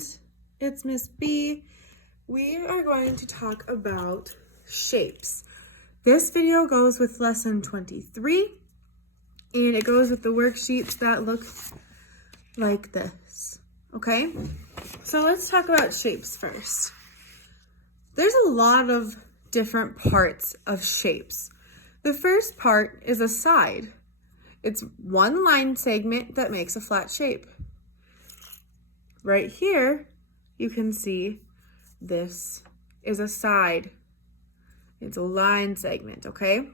friends, it's Miss B. We are going to talk about shapes. This video goes with lesson 23 and it goes with the worksheets that look like this, okay? So let's talk about shapes first. There's a lot of different parts of shapes. The first part is a side. It's one line segment that makes a flat shape. Right here, you can see this is a side. It's a line segment, okay?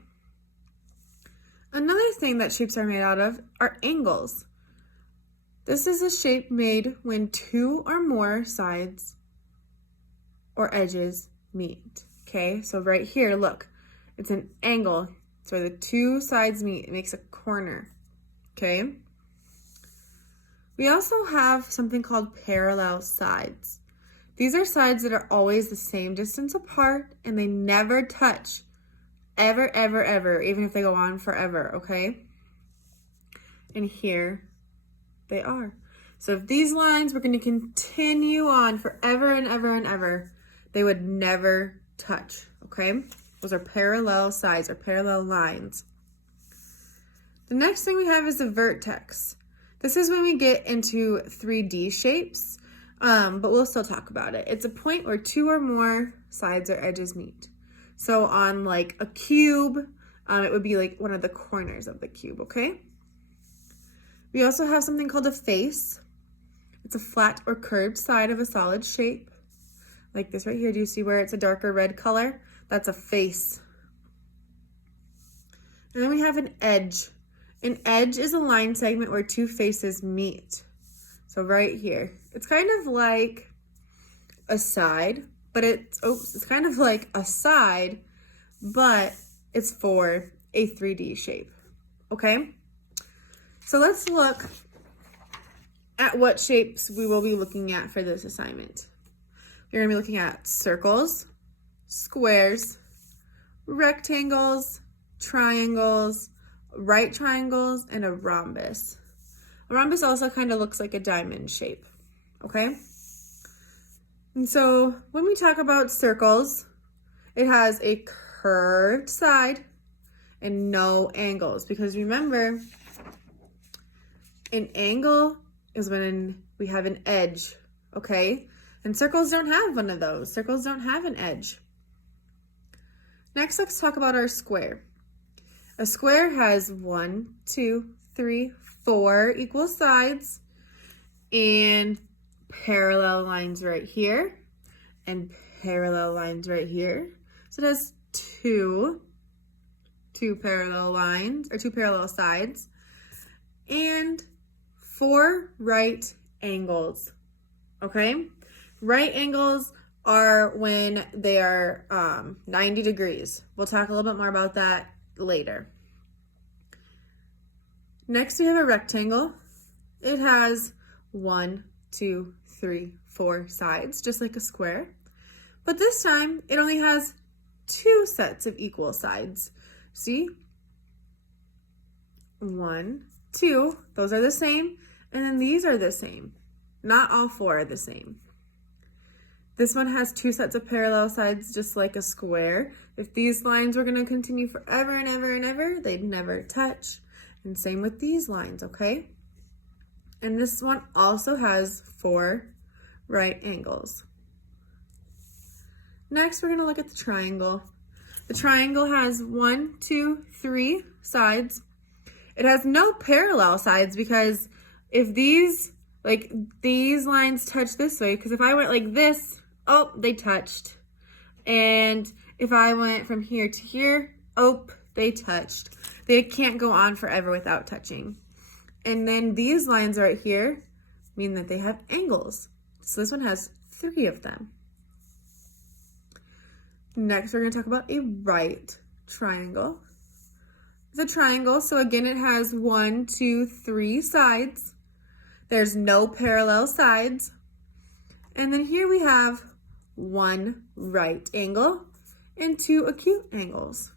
Another thing that shapes are made out of are angles. This is a shape made when two or more sides or edges meet, okay? So right here, look, it's an angle. It's where the two sides meet. It makes a corner, okay? We also have something called parallel sides. These are sides that are always the same distance apart and they never touch, ever, ever, ever, even if they go on forever, okay? And here they are. So if these lines were going to continue on forever and ever and ever, they would never touch, okay? Those are parallel sides or parallel lines. The next thing we have is a vertex. This is when we get into 3D shapes, but we'll still talk about it. It's a point where two or more sides or edges meet. So on like a cube, it would be like one of the corners of the cube, okay? We also have something called a face. It's a flat or curved side of a solid shape. Like this right here, do you see where it's a darker red color? That's a face. And then we have an edge. An edge is a line segment where two faces meet. So right here, it's kind of like a side, but it's kind of like a side, but it's for a 3D shape, okay? So let's look at what shapes we will be looking at for this assignment. You're gonna be looking at circles, squares, rectangles, triangles, right triangles, and a rhombus. A rhombus also kind of looks like a diamond shape, okay? And so when we talk about circles, it has a curved side and no angles, because remember, an angle is when we have an edge, okay? And circles don't have one of those. Circles don't have an edge. Next, let's talk about our square. A square has 1, 2, 3, 4 equal sides and parallel lines right here and parallel lines right here. So it has two parallel lines or two parallel sides and 4 right angles, okay? Right angles are when they are 90 degrees. We'll talk a little bit more about that later. Next, we have a rectangle. It has 1, 2, 3, 4 sides, just like a square. But this time, it only has 2 sets of equal sides. See? 1, 2, those are the same. And then these are the same. Not all 4 are the same. This one has 2 sets of parallel sides, just like a square. If these lines were going to continue forever and ever and ever, they'd never touch. And same with these lines, okay? And this one also has 4 right angles. Next, we're going to look at the triangle. The triangle has 1, 2, 3 sides. It has no parallel sides because if these lines touch this way, because if I went like this, oh, they touched. And if I went from here to here, oh, they touched. They can't go on forever without touching. And then these lines right here mean that they have angles. So this one has 3 of them. Next, we're going to talk about a right triangle. It's a triangle, so again, it has 1, 2, 3 sides. There's no parallel sides. And then here we have 1 right angle and 2 acute angles.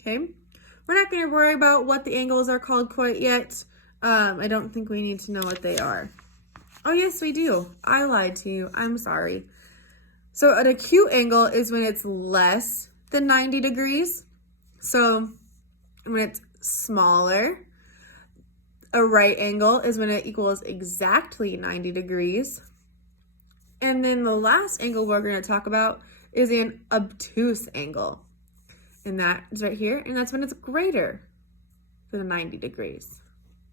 Okay, we're not going to worry about what the angles are called quite yet. I don't think we need to know what they are. Oh, yes, we do. I lied to you. I'm sorry. So an acute angle is when it's less than 90 degrees. So when it's smaller, a right angle is when it equals exactly 90 degrees. And then the last angle we're going to talk about is an obtuse angle. And that is right here. And that's when it's greater than 90 degrees.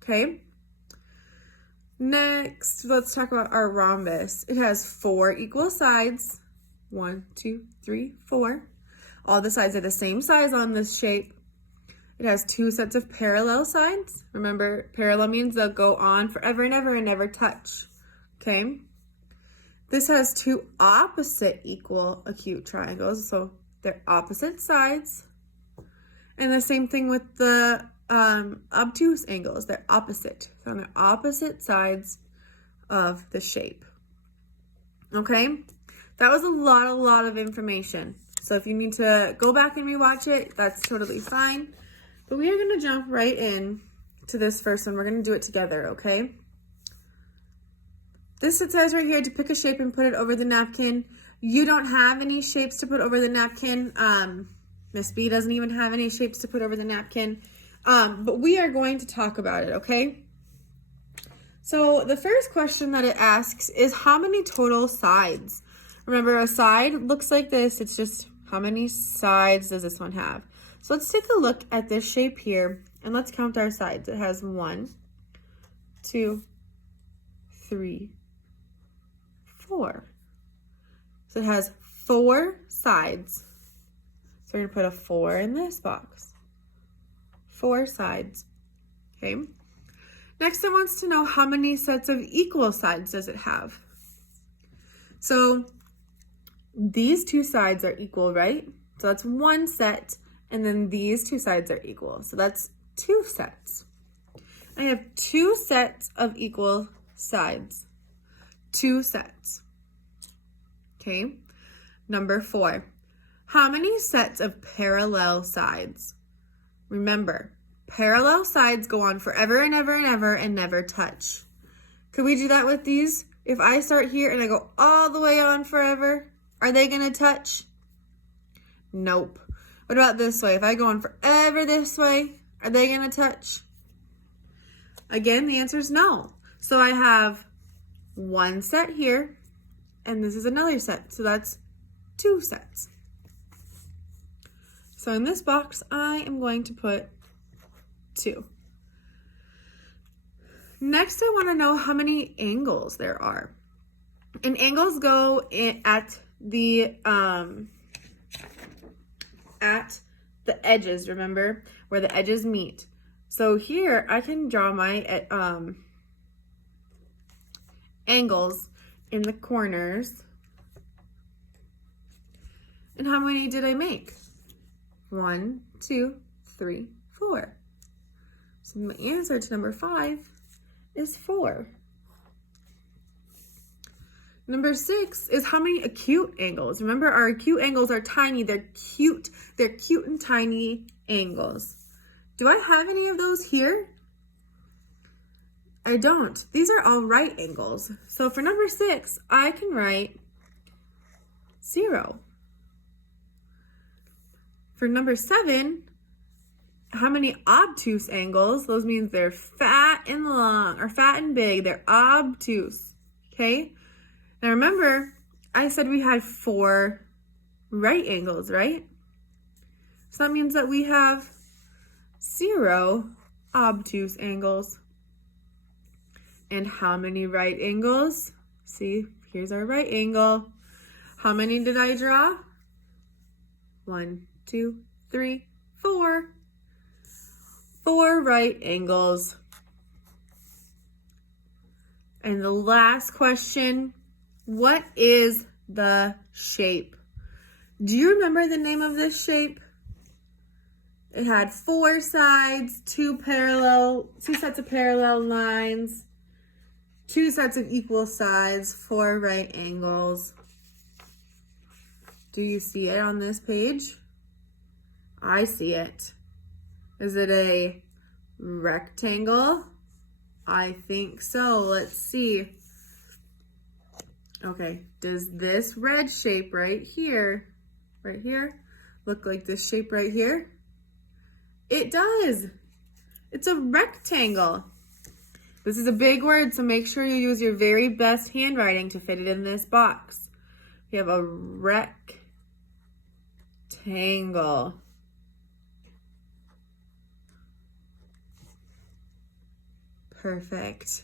Okay? Next, let's talk about our rhombus. It has 4 equal sides. 1, 2, 3, 4. All the sides are the same size on this shape. It has 2 sets of parallel sides. Remember, parallel means they'll go on forever and ever and never touch. Okay? This has 2 opposite equal acute triangles, so they're opposite sides. And the same thing with the obtuse angles. They're opposite. So on the opposite sides of the shape. Okay? That was a lot of information. So if you need to go back and rewatch it, that's totally fine. But we are going to jump right in to this first one. We're going to do it together, okay? This, it says right here to pick a shape and put it over the napkin. You don't have any shapes to put over the napkin. Miss B doesn't even have any shapes to put over the napkin. But we are going to talk about it, okay? So the first question that it asks is how many total sides? Remember, a side looks like this. It's just how many sides does this one have? So let's take a look at this shape here and let's count our sides. It has 1, 2, 3, 4. So it has 4 sides. So we're going to put a 4 in this box. 4 sides. Okay. Next, it wants to know how many sets of equal sides does it have? So these 2 sides are equal, right? So that's 1 set. And then these 2 sides are equal. So that's 2 sets. I have 2 sets of equal sides. 2 sets. Okay. Number 4. How many sets of parallel sides? Remember, parallel sides go on forever and ever and ever and never touch. Could we do that with these? If I start here and I go all the way on forever, are they going to touch? Nope. What about this way? If I go on forever this way, are they going to touch? Again, the answer is no. So I have 1 set here, and this is another set. So that's 2 sets. So in this box, I am going to put 2. Next, I want to know how many angles there are. And angles go at the edges, remember, where the edges meet. So here I can draw my angles in the corners. And how many did I make? 1, 2, 3, 4. So my answer to number 5 is 4. Number 6 is how many acute angles. Remember, our acute angles are tiny. They're cute. They're cute and tiny angles. Do I have any of those here? I don't. These are all right angles. So for number 6, I can write 0. For number 7, how many obtuse angles? Those means they're fat and long, or fat and big. They're obtuse, okay? Now remember, I said we had 4 right angles, right? So that means that we have 0 obtuse angles. And how many right angles? See, here's our right angle. How many did I draw? 1, 2, 3, 4. 4 right angles. And the last question, what is the shape? Do you remember the name of this shape? It had 4 sides, 2 sets of parallel lines, 2 sets of equal sides, 4 right angles. Do you see it on this page? I see it. Is it a rectangle? I think so. Let's see. Okay, does this red shape right here, look like this shape right here? It does. It's a rectangle. This is a big word, so make sure you use your very best handwriting to fit it in this box. We have a rectangle. Perfect.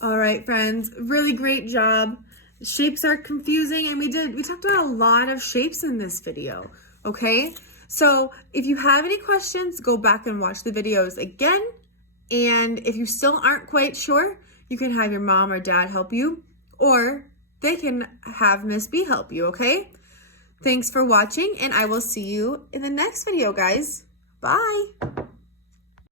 All right, friends, really great job. Shapes are confusing, and we talked about a lot of shapes in this video, okay? So if you have any questions, go back and watch the videos again. And if you still aren't quite sure, you can have your mom or dad help you, or they can have Miss B help you, okay? Thanks for watching, and I will see you in the next video, guys. Bye.